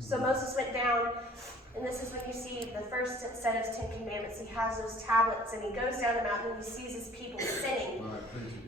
So Moses went down, and this is when you see the first set of 10 commandments. He has those tablets, and he goes down the mountain, and he sees his people sinning,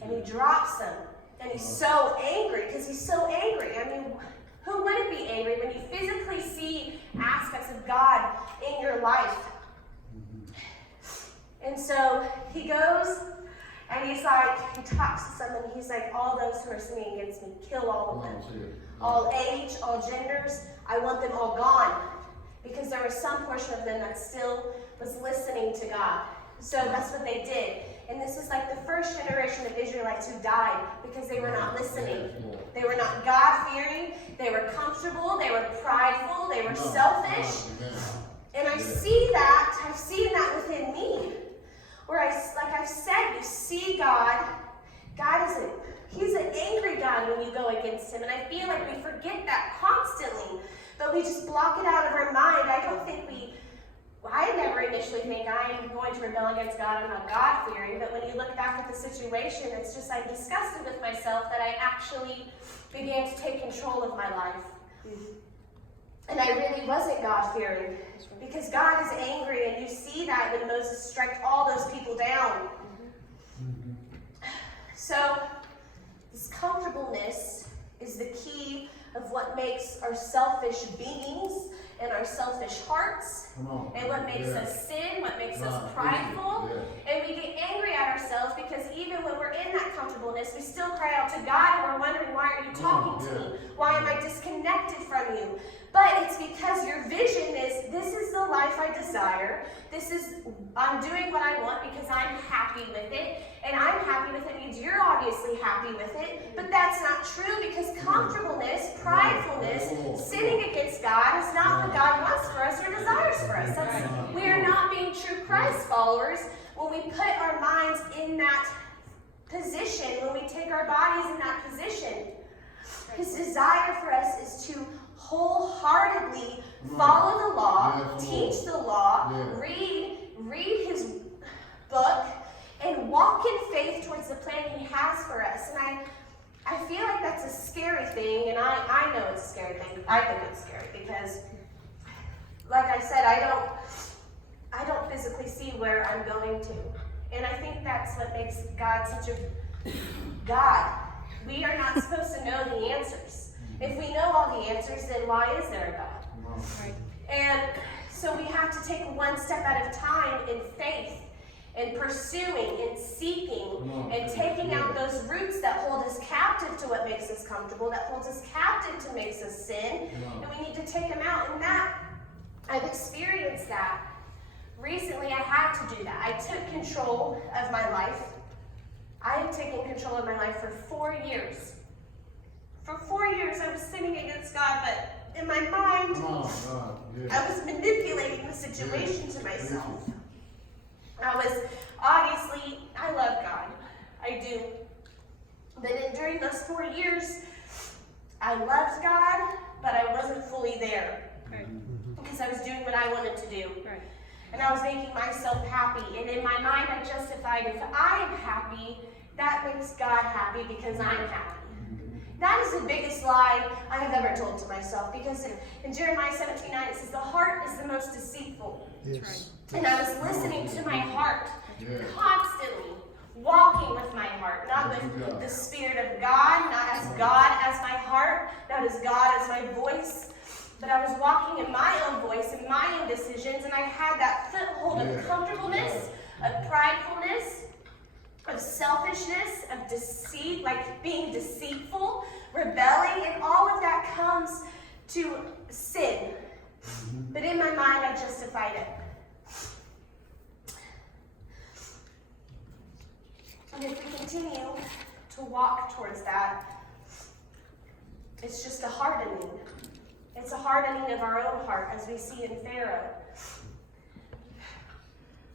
and he drops them. And he's so angry, because he's so angry. I mean, who wouldn't be angry when you physically see aspects of God in your life? And so he goes, and he talks to someone, he's like, all those who are sinning against me, kill all of them. All age, all genders, I want them all gone. Because there was some portion of them that still was listening to God. So that's what they did. And this is like the first generation of Israelites who died because they were not listening. They were not God-fearing. They were comfortable. They were prideful. They were selfish. And I see that. I've seen that within me. Where like I've said, you see God. God is He's an angry God when you go against him. And I feel like we forget that constantly. But we just block it out of our mind. I never initially think I am going to rebel against God. I'm not God-fearing. But when you look back at the situation, it's just I'm disgusted with myself that I actually began to take control of my life. And I really wasn't God-fearing. Because God is angry, and you see that when Moses struck all those people down. So, this comfortableness is the key of what makes our selfish beings and our selfish hearts, and what makes us sin, what makes us prideful. And we get angry at ourselves because even when we're in that comfortableness, we still cry out to God, and we're wondering, why are you talking to me? Why am I disconnected from you? But it's because your vision is, this is the life I desire. I'm doing what I want because I'm happy with it. And I'm happy with it means you're obviously happy with it. But that's not true, because comfortableness, pridefulness, sinning against God is not what God wants for us or desires for us. We are not being true Christ followers when we put our minds in that position, when we take our bodies in that position. His desire for us is to wholeheartedly follow the law, teach the law, read his book, and walk in faith towards the plan he has for us. And I feel like that's a scary thing, and I know it's a scary thing. I think it's scary because, like I said, I don't physically see where I'm going to. And I think that's what makes God such a God. We are not supposed to know the answers. If we know all the answers, then why is there a God? Right. And so we have to take one step at a time in faith, and pursuing, and seeking, and taking out those roots that hold us captive to what makes us comfortable, that holds us captive to makes us sin, and we need to take them out. And that, I've experienced that. Recently, I had to do that. I took control of my life. I have taken control of my life for 4 years. For 4 years, I was sinning against God, but in my mind, I was manipulating the situation to myself. I love God. I do. But during those 4 years, I loved God, but I wasn't fully there. Right. Because I was doing what I wanted to do. Right. And I was making myself happy. And in my mind, I justified, if I am happy, that makes God happy because I'm happy. That is the biggest lie I have ever told to myself, because in Jeremiah 17:9 it says, the heart is the most deceitful. Yes. And I was listening to my heart constantly, walking with my heart, not with the Spirit of God, not as God as my heart, not as God as my voice, but I was walking in my own voice and my own decisions, and I had that foothold of comfortableness, of pridefulness, of selfishness, of deceit, like being deceitful, rebelling, and all of that comes to sin. But in my mind, I justified it. And if we continue to walk towards that, it's just a hardening. It's a hardening of our own heart, as we see in Pharaoh.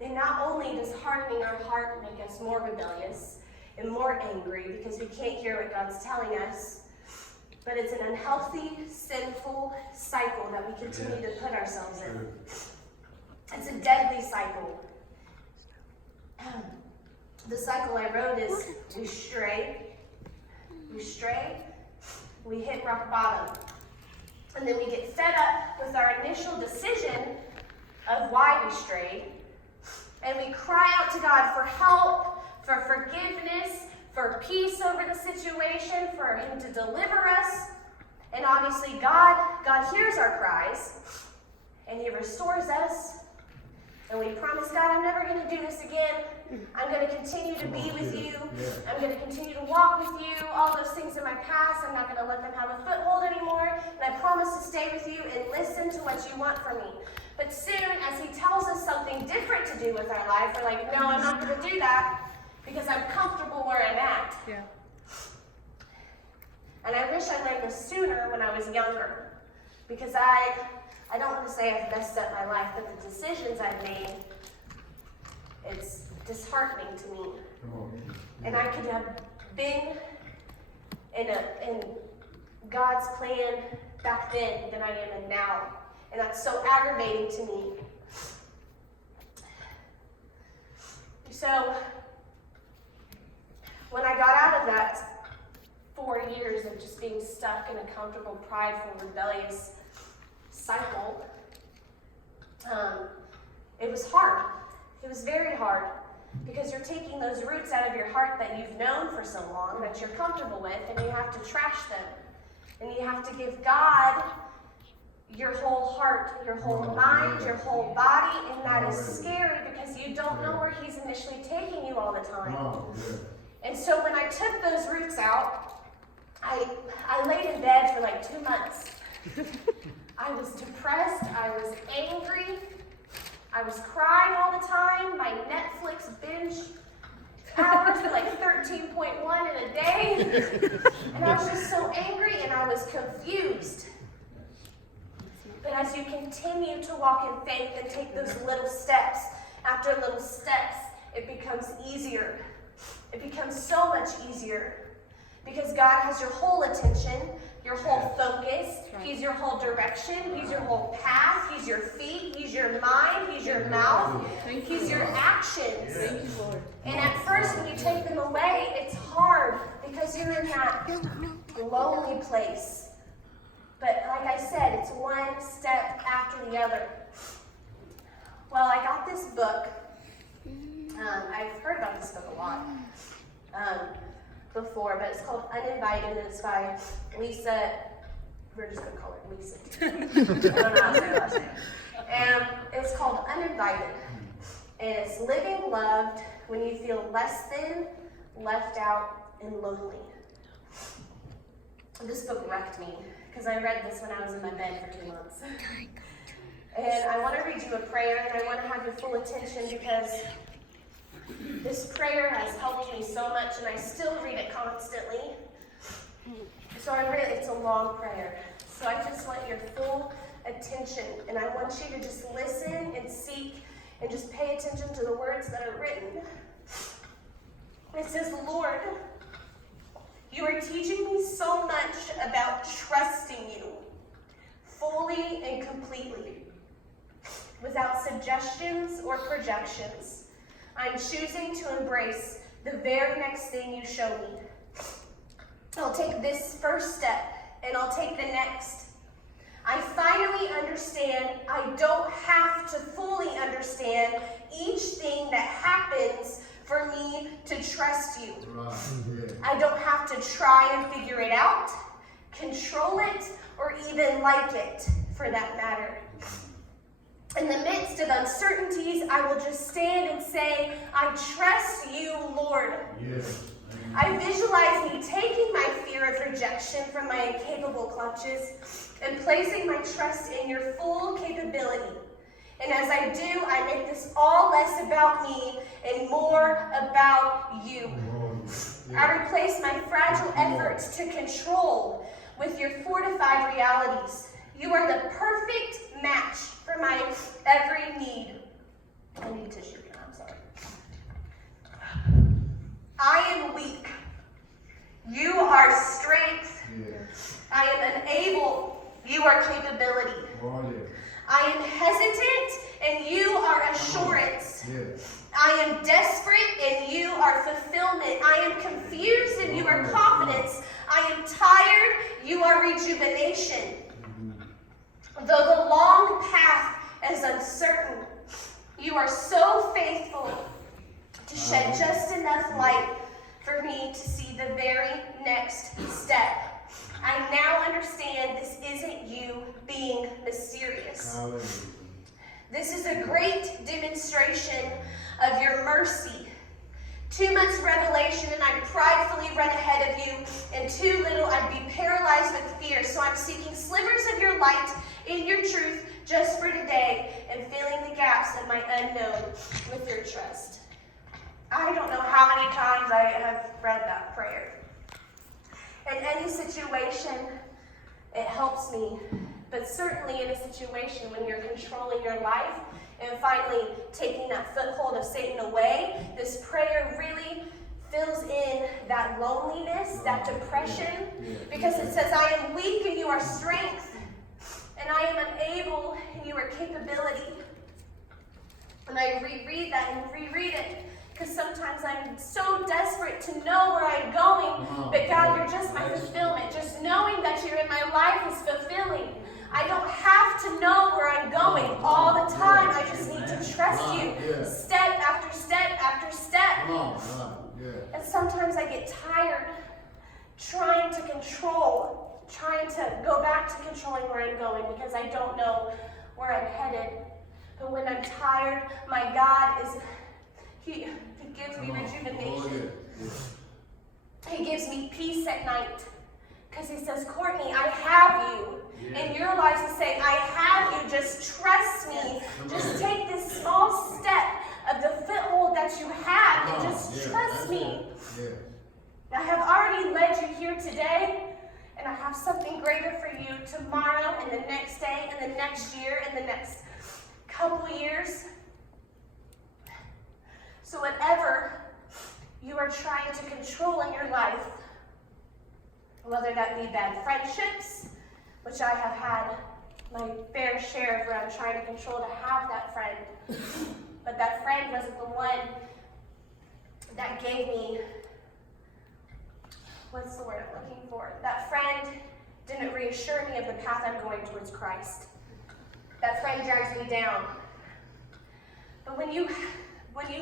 And not only does hardening our heart make us more rebellious and more angry because we can't hear what God's telling us, but it's an unhealthy, sinful cycle that we continue to put ourselves in. It's a deadly cycle. The cycle I wrote is we stray, we hit rock bottom. And And then we get fed up with our initial decision of why we strayed. And we cry out to God for help, for forgiveness, for peace over the situation, for him to deliver us. And obviously God hears our cries, and he restores us. And we promise God, I'm never going to do this again. I'm going to continue to be with you. I'm going to continue to walk with you. All those things in my past, I'm not going to let them have a foothold anymore. And I promise to stay with you and listen to what you want from me. But soon, as he tells us something different to do with our life, we're like, no, I'm not going to do that because I'm comfortable where I'm at. Yeah. And I wish I learned this sooner when I was younger, because I don't want to say I've messed up my life, but the decisions I've made, it's disheartening to me. And I could have been in God's plan back then than I am in now. And that's so aggravating to me. So, when I got out of that 4 years of just being stuck in a comfortable, prideful, rebellious cycle, it was hard. It was very hard, because you're taking those roots out of your heart that you've known for so long, that you're comfortable with, and you have to trash them. And you have to give God your whole heart, your whole mind, your whole body, and that is scary because you don't know where he's initially taking you all the time. And so when I took those roots out, I laid in bed for like 2 months. I was depressed, I was angry, I was crying all the time. My Netflix binge hours were like 13.1 in a day. And I was just so angry and I was confused. But as you continue to walk in faith and take those little steps, after little steps, it becomes easier. It becomes so much easier. Because God has your whole attention, your whole focus. He's your whole direction. He's your whole path. He's your feet. He's your mind. He's your mouth. He's your actions. Thank you, Lord. And at first, when you take them away, it's hard because you're in that lonely place. But like I said, it's one step after the other. Well, I got this book. I've heard about this book a lot before, but it's called Uninvited, and it's by Lisa. We're just going to call her Lisa. I don't know how to say her last name. And it's called Uninvited. And it's living loved when you feel less than, left out, and lonely. This book wrecked me, because I read this when I was in my bed for 2 months. And I want to read you a prayer, and I want to have your full attention, because this prayer has helped me so much, and I still read it constantly. So it's a long prayer. So I just want your full attention, and I want you to just listen and seek and just pay attention to the words that are written. It says, Lord, you are teaching me so much about trusting you fully and completely, without suggestions or projections. I'm choosing to embrace the very next thing you show me. I'll take this first step, and I'll take the next. I finally understand I don't have to fully understand each thing that happens for me to trust you. I don't have to try and figure it out, control it, or even like it, for that matter. In the midst of uncertainties, I will just stand and say, I trust you, Lord. Yes. I visualize me taking my fear of rejection from my incapable clutches and placing my trust in your full capability. And as I do, I make this all less about me and more about you. I replace my fragile efforts to control with your fortified realities. You are the perfect match for my every need. I need tissue. I'm sorry. I am weak. You are strength. Yes. I am unable. You are capability. Oh, yes. I am hesitant, and you are assurance. Yes. I am desperate, and you are fulfillment. I am confused, and you are confidence. I am tired, you are rejuvenation. being mysterious. Hallelujah. This is a great demonstration of your mercy. Too much revelation and I'd pridefully run ahead of you, and too little I'd be paralyzed with fear. So I'm seeking slivers of your light in your truth just for today and filling the gaps of my unknown with your trust. I don't know how many times I have read that prayer. In any situation, it helps me. But certainly in a situation when you're controlling your life and finally taking that foothold of Satan away, this prayer really fills in that loneliness, that depression, because it says, I am weak and you are strength, and I am unable and you are capability. And I reread that and reread it, because sometimes I'm so desperate to know where I'm going, but God, you're just my fulfillment. Just knowing that you're in my life is fulfilling. I don't have to know where I'm going all the time. I just need to trust you step after step after step. And sometimes I get tired trying to control, trying to go back to controlling where I'm going because I don't know where I'm headed. But when I'm tired, my God He gives me rejuvenation. He gives me peace at night. Because he says, Courtney, I have you. And your life to say, I have you. Just trust me. Just take this small step of the foothold that you have and just trust me. I have already led you here today, and I have something greater for you tomorrow and the next day and the next year and the next couple years. So whatever you are trying to control in your life, whether that be bad friendships, which I have had my fair share of where I'm trying to control to have that friend, but that friend wasn't the one that gave me, what's the word I'm looking for? That friend didn't reassure me of the path I'm going towards Christ. That friend drags me down. But when you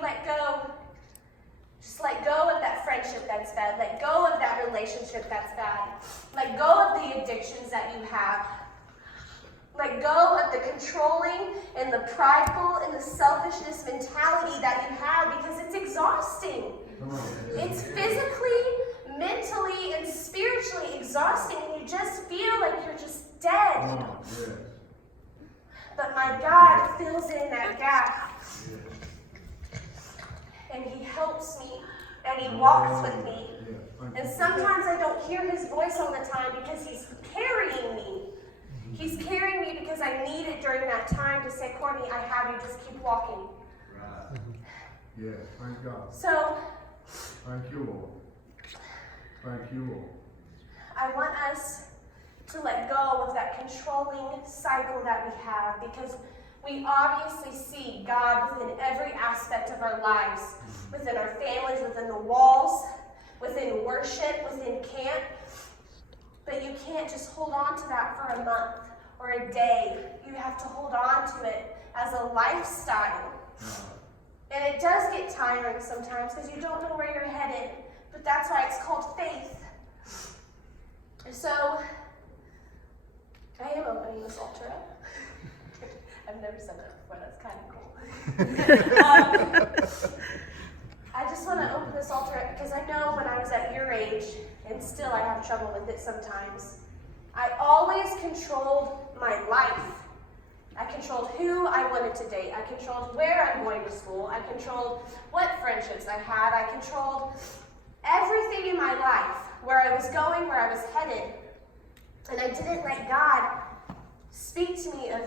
let go, just let go of that friendship that's bad. Let go of that relationship that's bad. Let go of the addictions that you have. Let go of the controlling and the prideful and the selfishness mentality that you have, because it's exhausting. It's physically, mentally, and spiritually exhausting, and you just feel like you're just dead. But my God fills in that gap. And he helps me, and he walks with me. And sometimes I don't hear his voice all the time because he's carrying me. He's carrying me because I need it during that time to say, Courtney, I have you, just keep walking. Right. Yeah, thank God. So, thank you, Lord. Thank you, Lord. I want us to let go of that controlling cycle that we have, because we obviously see God within every aspect of our lives, within our families, within the walls, within worship, within camp. But you can't just hold on to that for a month or a day. You have to hold on to it as a lifestyle. And it does get tiring sometimes because you don't know where you're headed. But that's why it's called faith. So, I am opening this altar up. I've never said that before, that's kind of cool. I just want to open this altar up because I know when I was at your age, and still I have trouble with it sometimes, I always controlled my life. I controlled who I wanted to date. I controlled where I'm going to school. I controlled what friendships I had. I controlled everything in my life, where I was going, where I was headed. And I didn't let God speak to me of,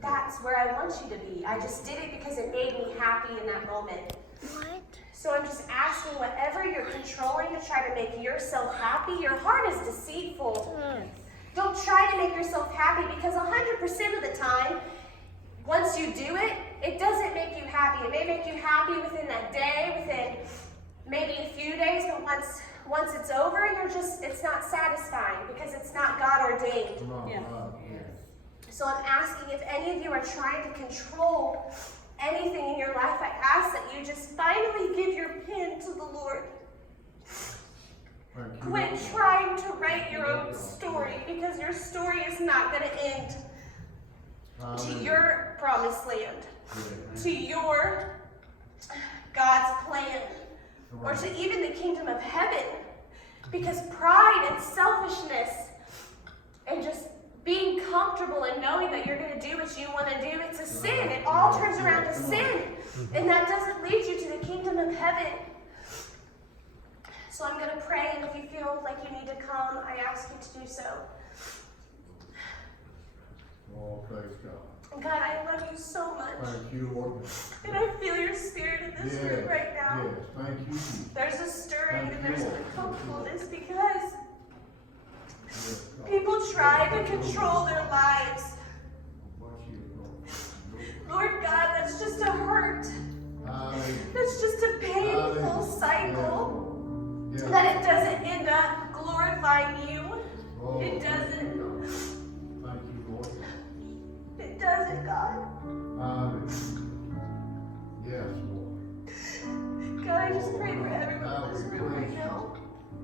that's where I want you to be. I just did it because it made me happy in that moment. What? So I'm just asking, whatever you're controlling to try to make yourself happy, your heart is deceitful. Don't try to make yourself happy, because 100% of the time, once you do it, it doesn't make you happy. It may make you happy within that day, within maybe a few days, but once it's over, it's not satisfying because it's not God ordained. So I'm asking, if any of you are trying to control anything in your life, I ask that you just finally give your pen to the Lord. Quit trying to write your own story, because your story is not going to end to your promised land, to your God's plan, or to even the kingdom of heaven. Because pride and selfishness and just being comfortable and knowing that you're going to do what you want to do, it's a sin. It all turns around to sin. And that doesn't lead you to the kingdom of heaven. So I'm going to pray, and if you feel like you need to come, I ask you to do so. Oh, praise God. God, I love you so much. Thank you, Lord. And I feel your spirit in this room right now. Yes, thank you. There's a stirring and there's an uncomfortableness because Yes, God. people try to control their lives. Bless you, Lord. Lord God, that's just a hurt. Hallelujah. That's just a painful cycle. Yes. That it doesn't end up glorifying you. Oh, It doesn't. Thank you, Lord. It doesn't, God. Hallelujah. Yes, Lord. God, I just pray for everyone in this room right now.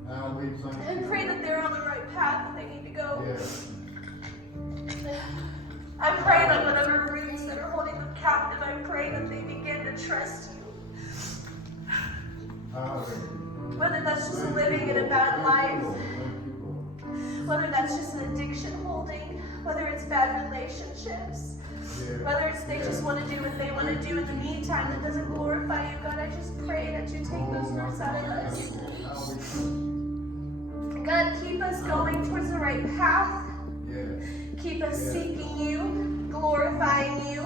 Hallelujah. Thank you. And pray that they're on the right path that they need to go. Yes. I'm praying on whatever roots that are holding them captive. I'm praying that they begin to trust you. Hallelujah. Whether that's just living in a bad life, Thank you, Lord. whether that's just an addiction holding, whether it's bad relationships, Yes. whether it's they just want to do what they want to do in the meantime that doesn't glorify you. God, I just pray that you take those roots out of us. God, keep us going towards the right path. Yes. Keep us seeking you, glorifying you.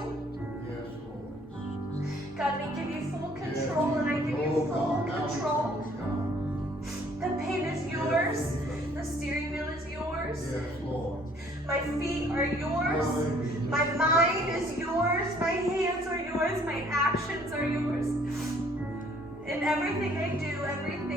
Yes, Lord. God, we give you full control, and I give you full control. The pain is yours. The steering wheel is yours. Yes, Lord. My feet are yours. My mind is yours. My hands are yours. My actions are yours. And everything I do, everything